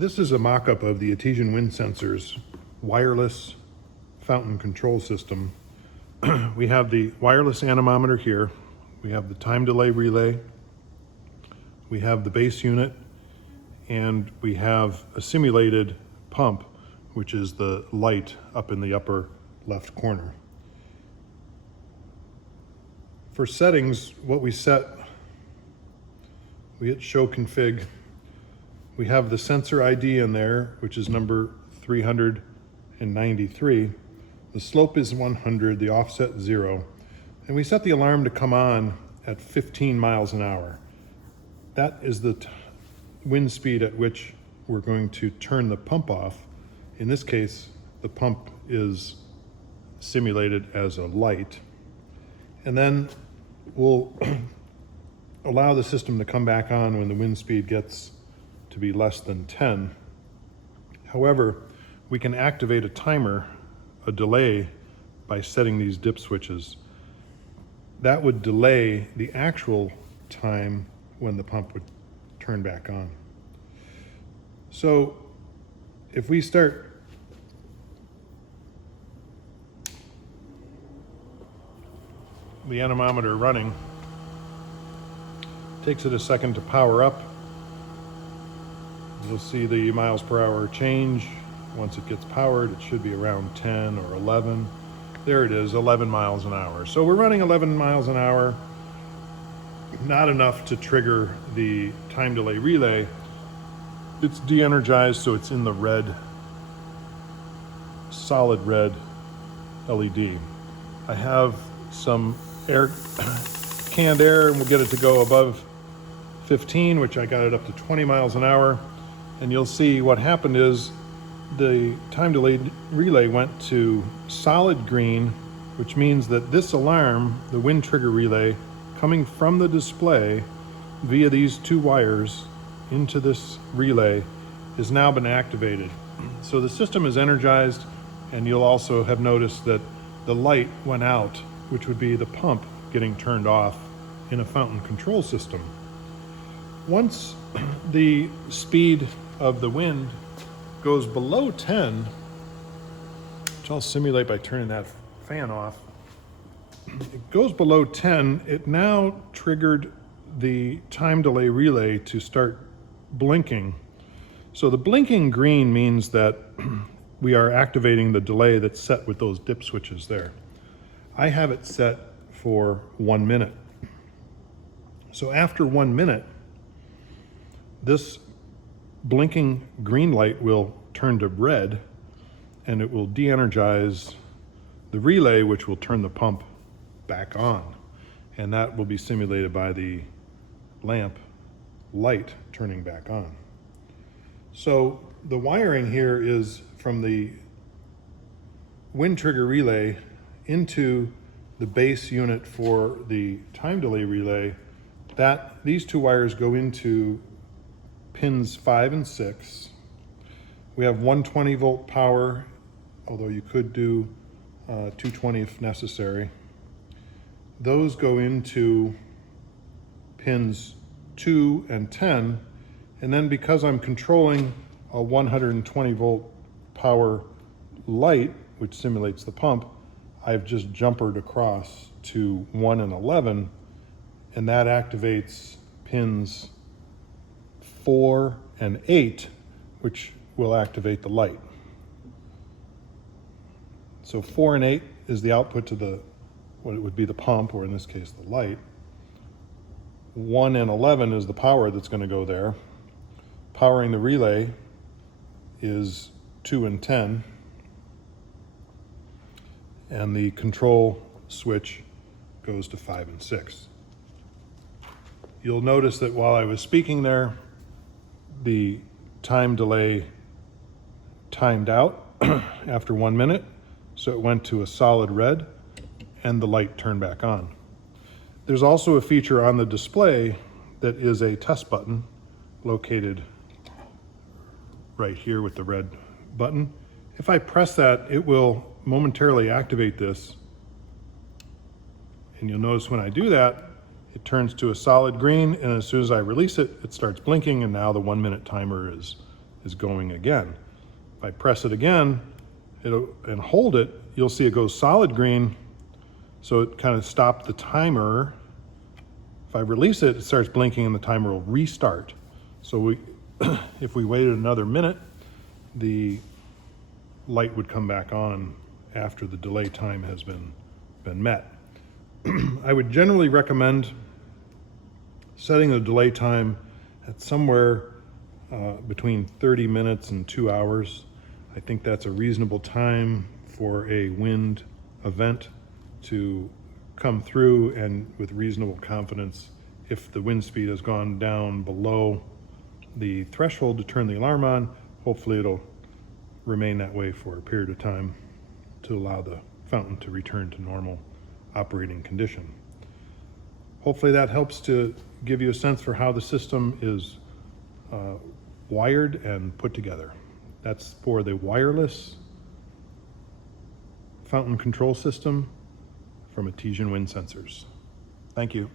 This is a mock-up of the Artesian Wind Sensor's wireless fountain control system. We have the wireless anemometer here. We have the time delay relay. We have the base unit, and we have a simulated pump, which is the light up in the upper left corner. For settings, what we set, we hit show config. We have the sensor ID in there, which is number 393. The slope is 100, the offset 0. And we set the alarm to come on at 15 miles an hour. That is the wind speed at which we're going to turn the pump off. In this case, the pump is simulated as a light. And then we'll allow the system to come back on when the wind speed gets to be less than 10. However, we can activate a timer, a delay, by setting these dip switches. That would delay the actual time when the pump would turn back on. So if we start the anemometer running, takes it a second to power up. You'll see the miles per hour change. Once it gets powered, it should be around 10 or 11. There it is, 11 miles an hour. So we're running 11 miles an hour, not enough to trigger the time delay relay. It's de-energized, so it's in the red, solid red LED. I have some canned air, and we'll get it to go above 15, which I got it up to 20 miles an hour. And you'll see what happened is the time delay relay went to solid green, which means that this alarm, the wind trigger relay, coming from the display via these two wires into this relay, has now been activated. So the system is energized, and you'll also have noticed that the light went out, which would be the pump getting turned off in a fountain control system. Once the speed of the wind goes below 10, which I'll simulate by turning that fan off. It goes below 10, it now triggered the time delay relay to start blinking. So the blinking green means that we are activating the delay that's set with those dip switches there. I have it set for 1 minute. So after 1 minute, this blinking green light will turn to red, and it will de-energize the relay, which will turn the pump back on. And that will be simulated by the lamp light turning back on. So the wiring here is from the wind trigger relay into the base unit for the time delay relay. These two wires go into pins 5 and 6. We have 120 volt power, although you could do 220 if necessary. Those go into pins 2 and 10, and then because I'm controlling a 120 volt power light, which simulates the pump, I've just jumpered across to 1 and 11, and that activates pins 4 and 8, which will activate the light. So 4 and 8 is the output to what it would be the pump, or in this case the light. 1 and 11 is the power that's going to go there. Powering the relay is 2 and 10. And the control switch goes to 5 and 6. You'll notice that while I was speaking there, the time delay timed out after 1 minute, so it went to a solid red, and the light turned back on. There's also a feature on the display that is a test button located right here with the red button. If I press that, it will momentarily activate this, and you'll notice when I do that, it turns to a solid green, and as soon as I release it, it starts blinking, and now the 1 minute timer is is going again. If I press it again and hold it, you'll see it goes solid green, so it kind of stopped the timer. If I release it, it starts blinking and the timer will restart. So if we waited another minute, the light would come back on after the delay time has been met. I would generally recommend setting the delay time at somewhere between 30 minutes and 2 hours. I think that's a reasonable time for a wind event to come through, and with reasonable confidence, if the wind speed has gone down below the threshold to turn the alarm on, hopefully it'll remain that way for a period of time to allow the fountain to return to normal operating condition. Hopefully that helps to give you a sense for how the system is wired and put together. That's for the wireless fountain control system from Artesian Wind Sensors. Thank you.